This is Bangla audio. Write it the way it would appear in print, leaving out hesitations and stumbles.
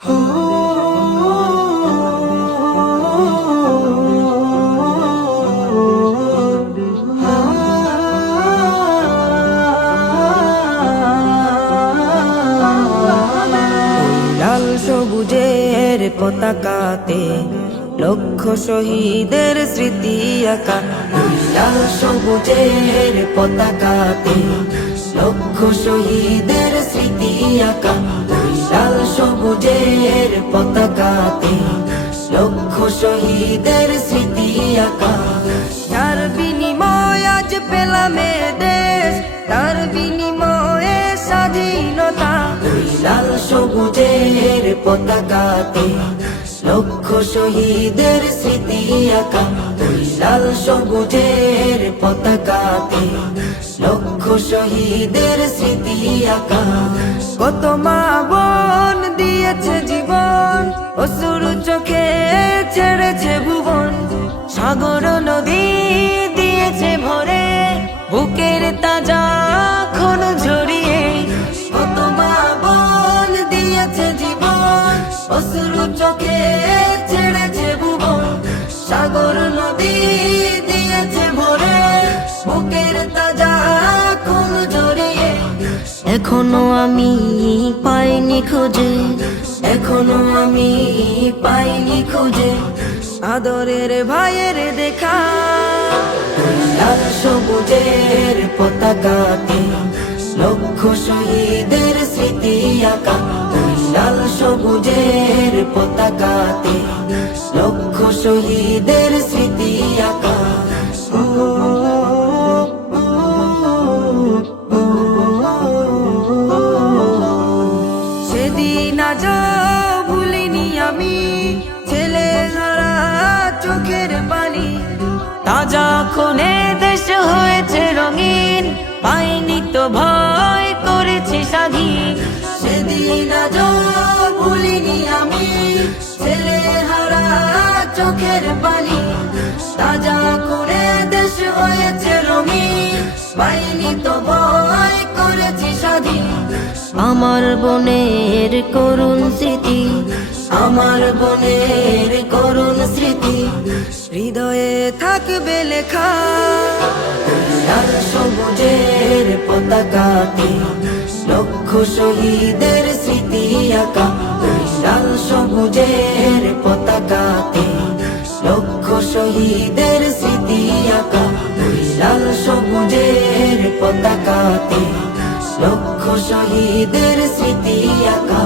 লাল সবুজের পতাকাতে লক্ষ শহীদের স্মৃতি আঁকা। লাল সবুজের পতাকাতে লক্ষ শহীদের স্মৃতি আঁকা। লাল সবুজের পতাকাতে লক্ষ শহীদের স্মৃতি আঁকা। তার বিনিময় আজ পেলাম এ দেশ, তার বিনিময়ে স্বাধীনতা। লাল সবুজের পতাকাতে লক্ষ শহীদের স্মৃতি আঁকা। লাল সবুজের পতাকাতে লক্ষ শহীদের স্মৃতি আঁকা। কত মা বোন দিয়েছে জীবন, অশ্রুর চোখে ছেড়েছে ভুবন। সাগর নদী দিয়েছে ভরে, বুকের তাজা খুন ঝরিয়ে। কত মা বোন দিয়েছে জীবন, অশ্রু চোখে ছেড়েছে ভুবন। সাগর নদী দিয়েছে ভরে, বুকের তাজা খুন ঝরিয়ে। এখনো আমি পাইনি খুঁজে, এখনো আমি পাইনি খুঁজে আদরের ভাইয়ের দেখা। লাল সবুজের পতাকাতে লক্ষ শহীদের স্মৃতি আঁকা। লাল সবুজের পতাকাতে লক্ষ শহীদের স্মৃতি আঁকা। সেদিন আজ ভুলিনি আমি, ছেলে হারা চোখের পানি। তাজা খুনে দেশ হয়েছে রঙিন, পাইনি তো ভয় করেছি স্বাধীন। সেদিন আজ ভুলিনি আমি, ছেলে হারা চোখের পানি। তাজা খুনে দেশ হয়েছে রঙিন, পাইনি তো ভয় করেছি স্বাধীন। আমার বোনের করুণ স্মৃতি, আমার বোনের করুণ স্মৃতি হৃদয়ে থাকবে লেখা। লাল সবুজের পতাকাতে লক্ষ শহীদের স্মৃতি আঁকা। লাল সবুজের পতাকাতে লক্ষ শহীদের স্মৃতি আঁকা। লাল সবুজের পতাকাতে লক্ষ শহীদের স্মৃতি আঁকা।